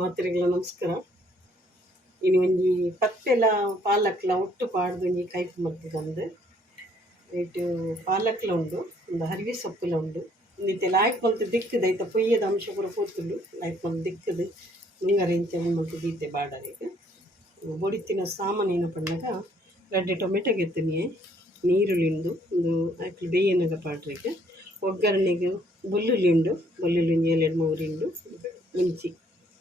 ಮಾತ್ರೆಗಳ ನಮಸ್ಕಾರ. ಇನ್ನು ಒಂಜಿ ಪತ್ತೆಲ ಪಾಲಕ್ಲ ಒಟ್ಟು ಪಾಡ್ದು ಒಂಜಿ ಕೈಪ್ ಮಲ್ತಿದಂದು ಐಟು ಪಾಲಕ್ಲ ಉಂಡು, ಒಂದು ಹರಿವೆ ಸೊಪ್ಪುಲ ಉಂಡು. ಇಂದಿತ್ತೆ ಲಾಯ್ಕ್ ಮಲ್ತು ದಿಕ್ಕದು ಐತ ಪೊಯ್ಯದ ಅಂಶ ಪೂರ ಪೋತುಂಡು. ಲಾಯ್ಕ್ ಮಲ್ತು ದಿಕ್ಕದು ಮುಂಗಾರ ಇಂಚ ಮಲ್ತು ದೀತೆ ಬಾಡರಿಗೆ ಬೊಡಿತಿನ ಸಾಮಾನು ಏನು ಪಂಡಾಗ 2 ಟೊಮೆಟೊ ಗೆತ್ತನಿಯೇ, ನೀರುಳ್ಳಿ ಉಂಡು ಒಂದು ಆಯ್ತು ಬೇಯನಗ ಪಾಡ್ರಿಗೆ, ಒಗ್ಗರಣೆಗೆ ಬೆಳ್ಳುಳ್ಳಿ ಉಂಡು, ಬೆಳ್ಳುಳ್ಳಿ 2-3 ಉಂಡು,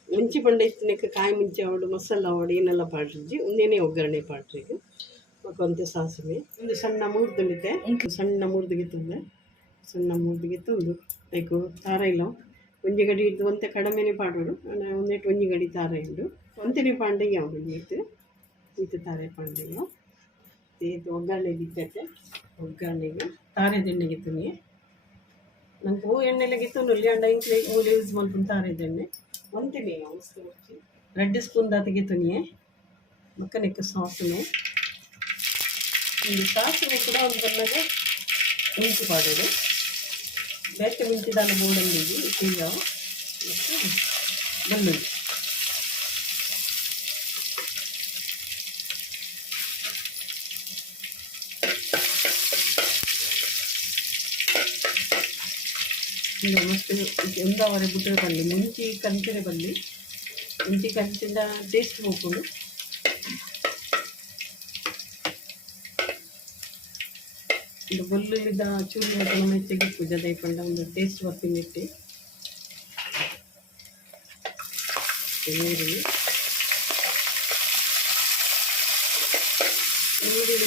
ಮುಂಚಿ ಪಂಡ ಇತ್ತಿನಕ್ಕೆ ಕಾಯಿ ಮುಂಚಿ ಅವಡು ಮಸಾಲ ಅವಡು ಏನೆಲ್ಲ ಪಾಡ್ರಿಜ್ಜಿ ಒಂದೇನೇ ಒಗ್ಗರಣೆ ಪಾಡ್ರಿಗೆ ಕೊಂತೆ ಸಾಸಿವೆ ಒಂದು ಸಣ್ಣ ಮೂರ್ದುಂಡಿತೆ ಸಣ್ಣ ಮೂರ್ದುಗಿತ್ತಂದೆ ಸಣ್ಣ ಮೂರ್ದುಗಿತ್ತೊಂದು ಲೈಕ್ ತಾರ ಇಲ್ಲ ಒಂಜಿ ಗಡಿ ಇದ್ದು ಒಂತೆ ಕಡಿಮೆನೇ ಪಾಡೋಡು ಒಂದೇಟು ಒಂಜಿ ಗಡಿ ತಾರ ಉಂಡು ಒಂತೆನೇ ಪಾಂಡೆ ಯಾವುದು ಈತ ತಾರೆ ಪಾಂಡೆ ಇದು ಒಗ್ಗರಣೆ ದಿಕ್ಕಕ್ಕೆ ಒಗ್ಗರಣೆಗೆ ತಾರೆ ಎಣ್ಣೆಗಿತ್ತು ನಂಗೆ ಹೂ ಎಣ್ಣೆಲಾಗಿತ್ತು ನುಲ್ಲಿ ಅಂಡ ಇಂಕ್ಲೆ ಮೂಲೆ ಯೂಸ್ ಮಾಡ್ಕೊಂಡು ತಾರೆ ಎಣ್ಣೆ ಒಂತಿನಿ ಮಸ್ತ್ 2 ಸ್ಪೂನ್ ತೆಗಿತುನಿಯೇ ಮಕ್ಕನಿಕ್ಕೆ ಸಾಸಿವೆ ಒಂದು ಸಾಸಿವೆ ಕೂಡ ಒಂದು ಬಣ್ಣಗೆ ಮಿಂಚು ಪಾಡೋದು ಬೇಕೆ ಮಿಂಚಿದಾನ ಬೋಡಂದಿಗೆ ಇಟ್ಟಿಯಾವ ಮತ್ತು ಬೆಳ್ಳುಳ್ಳಿ ಈಗ ಮತ್ತೆ ಒಂದವರೆ ಬಿಟ್ಟರೆ ಬರಲಿ ಮುಂಚಿ ಕಂಚಿನ ಬರಲಿ ಮುಂಚಿ ಕಂಚಿನ ಟೇಸ್ಟ್ ಹೋಗ್ಕೊಂಡು ಒಂದು ಬೆಳ್ಳುಳ್ಳಿದ ಚೂರು ಮೆಚ್ಚಗೆ ಪೂಜೆ ದಯಪಂಡ ಒಂದು ಟೇಸ್ಟ್ ಬರ್ತಿನಿಟ್ಟು ನೀರುಳ್ಳಿ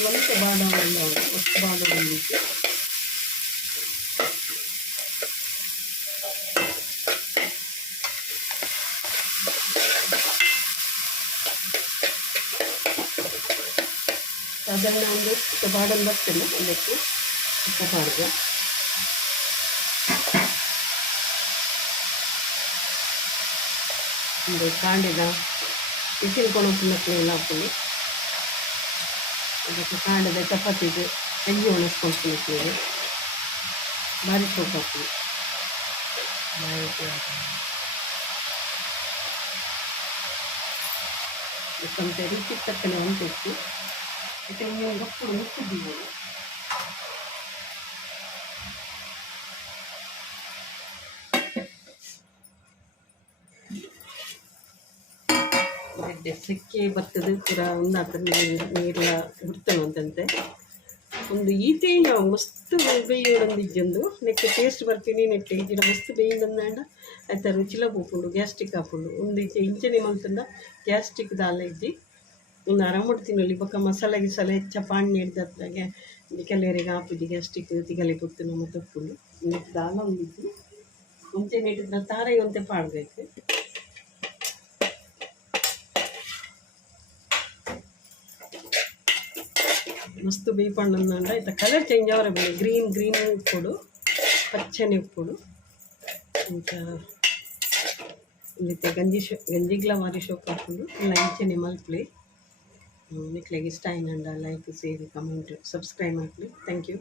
ಒಂದು ಬಾದಾಮಿ ಒಟ್ಟು ಬಾದಾಮಿ ಸಾಧಾರಣ ಒಂದು ಬಾಡಲ್ ಬರ್ತಲ್ಲ ಅದಕ್ಕೆ ಪಾಡ್ದು ಒಂದು ಕಾಂಡಿದ ಬಿಸಿಲು ಕೊಣಕ್ಕೆಲ್ಲ ಹಾಕ್ತೀನಿ ಅದಕ್ಕೆ ಕಾಂಡದ ಚಪಾತಿಗೆ ಎಣ್ಣೆ ಒಣಸ್ಕೊಳ್ತೀನಿ ಭಾರಿ ಸೊಪ್ಪು ಹಾಕ್ತೀನಿ కొంత రుచి తక్కనే ఉంటుంది అయితే మేము గప్పుడు ముక్కుద్ది ಸೆಕ್ಕೆ ಬರ್ತದೆ ಪೂರ ಒಂದು ಹತ್ರ ನೀರೆಲ್ಲ ಬಿಡ್ತಾನೆ ಅಂತಂತೆ ಒಂದು ಈತೆ ಮಸ್ತ್ ಬೇಯೋಡೊಂದು ಇಜ್ಜೊಂದು ನೆಕ್ಕೆ ಟೇಸ್ಟ್ ಬರ್ತೀನಿ ನೆಟ್ಟೆ ಈಜಿನ ಮಸ್ತ್ ಬೇಯಿಂದಂದಾಂಡ ಆಯ್ತಾ ರುಚಿಲ ಹೋಗ್ಕೊಂಡು ಗ್ಯಾಸ್ಟ್ರಿಕ್ ಹಾಕೊಂಡು ಒಂದು ಈಚೆ ಇಂಚನೆ ಮಂತಂದ ಗ್ಯಾಸ್ಟ್ರಿಕ್ ದಾಲ ಇಜ್ಜಿ ಒಂದು ಆರಾಮಡ್ ತಿನ್ನಲಿ ಪಕ್ಕ ಮಸಾಲೆ ಗಿಸಾಲ ಹೆಚ್ಚ ಪಾಣಿ ಹಿಡ್ದಾಗೆ ಕೆಲವರಿಗೆ ಹಾಪಿದ್ದು ಗ್ಯಾಸ್ಟ್ರಿಕ್ ತಿಗಲೆ ಕೊಡ್ತು ನಮ್ಮ ತಕ್ಕೊಂಡು ನೆಟ್ಟು ದಾಲ ಒಂದಿದ್ದು ಮುಂಚೆ ನೆಟ್ಟಿದ್ರೆ ತಾರಾಯಿ ಒಂತೆ ಪಾಡಬೇಕು ಮಸ್ತ್ ಬೇಯ್ಪಂಡ ಆಯ್ತಾ ಕಲರ್ ಚೇಂಜ್ ಅವರ ಬೇಡ ಗ್ರೀನ್ ಕೊಡು ಪಚ್ಚನೆ ಕೊಡು ಅಂತ ಇಲ್ಲಿ ಗಂಜಿಗ್ಲ ಮಾರಿ ಶೋಪ್ ಹಾಕೊಂಡು ಇಲ್ಲ ಇಂಚನೆ ಮಲ್ಪ್ಲಿ ನಿಕ್ಲೆಗೆ ಇಷ್ಟ ಆಯ್ನಂಡ ಲೈಕ್ ಸೇರಿ ಕಮೆಂಟ್ ಸಬ್ಸ್ಕ್ರೈಬ್ ಮಾಡಲಿ ಥ್ಯಾಂಕ್ ಯು.